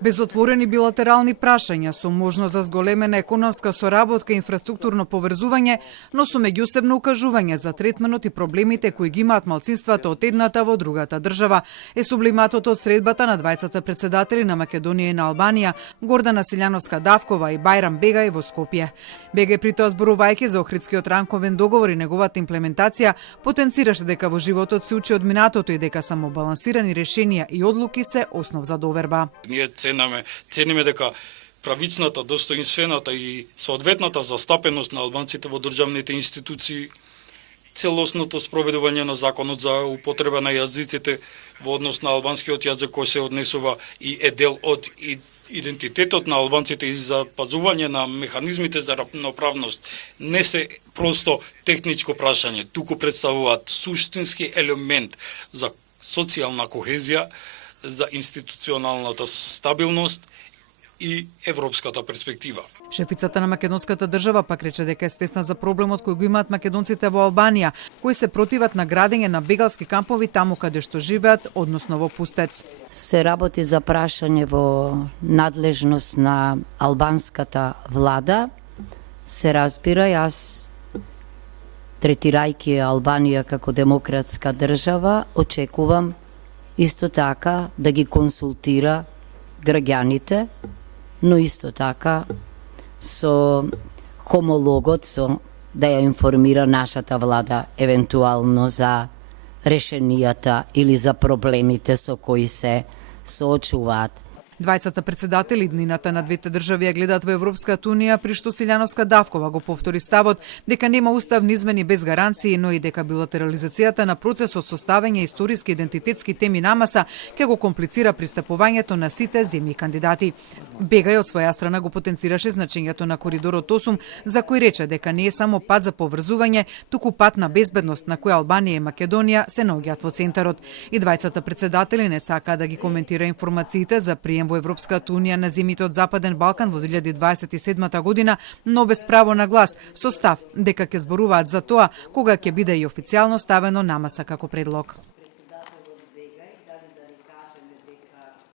Без отворени билатерални прашања со можност за зголемена економска соработка и инфраструктурно поврзување, но со меѓусебно укажување за третменот и проблемите кои ги имаат малцинствата од едната во другата држава, е сублиматот од средбата на двајцата председатели на Македонија и на Албанија, Гордана Силјановска-Давкова и Бајрам Бегај во Скопје. Бегај при тоа зборувајќи за Охридскиот ранковен договор и неговата имплементација, потенцираше дека во животот се учи од минатото и дека само балансирани решенија и одлуки се основ за доверба. Ние цениме дека правичната, достоинствената и соодветната застапеност на албанците во државните институции, целосното спроведување на законот за употреба на јазиците во однос на албанскиот јазик кој се однесува и е дел од идентитетот на албанците и запазување на механизмите за равноправност не се просто техничко прашање, туку представуваат суштински елемент за социјална кохезија, за институционалната стабилност и европската перспектива. Шефицата на македонската држава пак рече дека е свесна за проблемот кој го имаат македонците во Албанија, кои се противат на градење на бегалски кампови таму каде што живеат, односно во Пустец. Се работи за прашање во надлежност на албанската влада. Се разбира, јас третирајќи Албанија како демократска држава, очекувам исто така да ги консултира граѓаните, но исто така со хомологот да ја информира нашата влада евентуално за решенијата или за проблемите со кои се соочуваат. Двајцата председатели днината на двете држави ја гледаат во Европската унија, при што Силјановска-Давкова го повтори ставот дека нема уставни измени без гаранции, но и дека билатерализацијата на процесот со ставање историски идентитетски теми намаса ќе го комплицира пристапувањето на сите земји кандидати. Бегај од своја страна го потенцираше значењето на коридорот 8, за кој рече дека не е само пат за поврзување, туку пат на безбедност на која Албанија и Македонија се наоѓаат во центарот. И двајцата председатели не сакаа да ги коментира информациите за прием во Европската унија на земјите од Западен Балкан во 2027 година, но без право на глас, со став дека ќе зборуваат за тоа кога ќе биде и официјално ставено намаса како предлог.